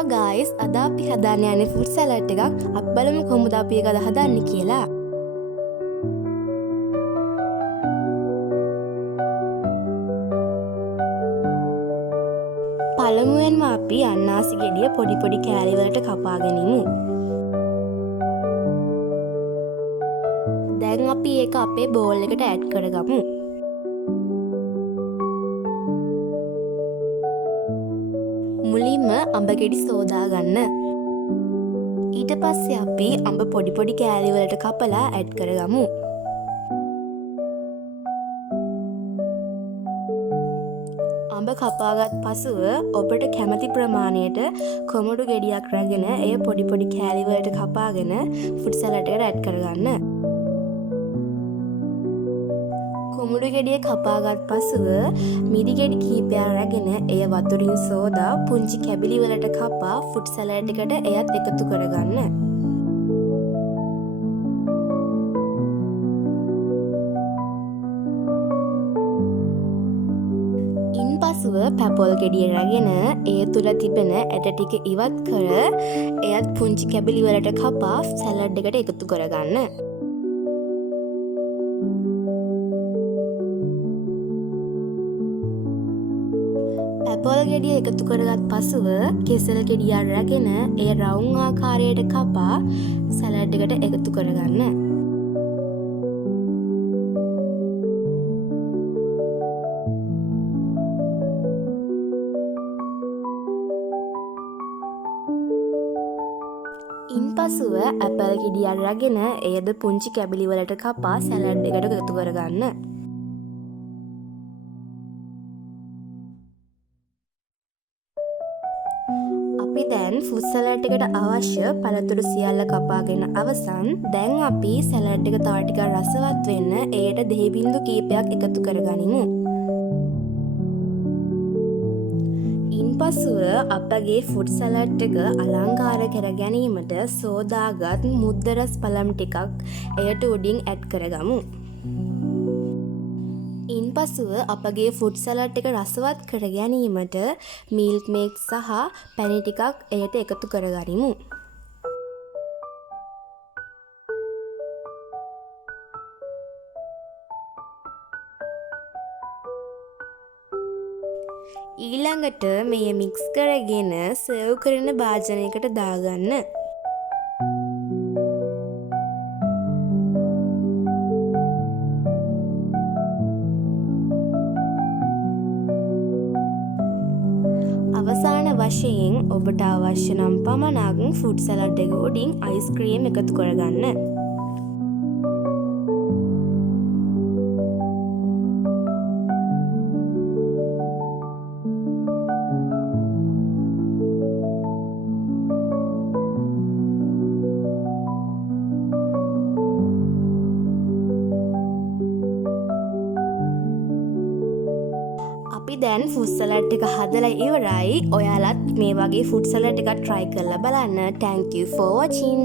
Hello guys, අද අපි හදාන්න යන්නේ ෆෘට් සලාඩ් එකක්. අපි බලමු කොහොමද අපි ඒක හදන්නේ කියලා. පළමුවෙන්ම අපි අන්නාසි ගෙඩිය පොඩි පොඩි කෑලි වලට කපා ගනිමු. දැන් අපි ඒක අපේ බෝල් එකට ඇඩ් කරගමු. මුලින්ම අඹ ගෙඩි සෝදා ගන්න. ඊට පස්සේ අපි අඹ පොඩි පොඩි කෑලි වලට කපලා ඇඩ් කරගමු. අඹ කපාගත් පසුව ඔබට කැමති ප්‍රමාණයට කොමඩු ගෙඩියක් රැගෙන එය පොඩි පොඩි කෑලි වලට කපාගෙන ෆෘට් සලාඩ් එකට ඇඩ් කරගන්න. කොමුඩු ගෙඩිය කපාගත් පසුව මිරි ගෙඩි කීපයක් රැගෙන එය වතුරින් සෝදා පුංචි කැබිලි වලට කපා ෆෘට් සලාඩ් එකට එයත් එකතු කරගන්න. ඉන්පසුව පැපොල් ගෙඩිය රැගෙන ඒ තුල තිබෙන ඇට ටික ඉවත් කර එයත් පුංචි කැබිලි වලට කපා සලාඩ් එකට එකතු කරගන්න. පැපොල් ගෙඩිය එකතු කරගත් පසුව කෙසෙල් ගෙඩියක් රැගෙන ඒ රවුම් ආකාරයට කපා සලාඩ් එකට එකතු කරගන්න. ඉන්පසුව ඇපල් ගෙඩියක් රැගෙන එයද පුංචි කැබිලි වලට කපා සලාඩ් එකට එකතු කරගන්න. අපි දැන් ෆෘට් සලාඩ් එකට අවශ්‍ය පළතුරු සියල්ල කපාගෙන අවසන්. දැන් අපි සලාඩ් එක තව ටිකක් රසවත් වෙන්න එයට දෙහි බිංදු කීපයක් එකතු කරගනිමු. ඉන්පසුව අපගේ ෆෘට් සලාඩ් එක අලංකාර කර ගැනීමට සෝදාගත් මුද්ද රස පළම් ටිකක් එයට උඩින් ඇඩ් කරගමු. ඉන්පසුව අපගේ ෆෘට් සලාඩ් එක රසවත් කර ගැනීමට මිල්ක් මේඩ් සහ පැණි ටිකක් එයට එකතු කරගනිමු. ඊළඟට මෙය මික්ස් කරගෙන සර්ව් කරන භාජනයකට දාගන්න. අවසාන වශයෙන් ඔබට අවශ්‍ය නම් පමණක් ෆෘට් සලාඩ් එක උඩින් අයිස් ක්‍රීම් එකතු කරගන්න. අපි දැන් ෆෘට් සලාඩ් එක හදලා ඉවරයි. ඔයාලත් මේ වගේ ෆෘට් සලාඩ් එකක් try කරලා බලන්න. Thank you for watching.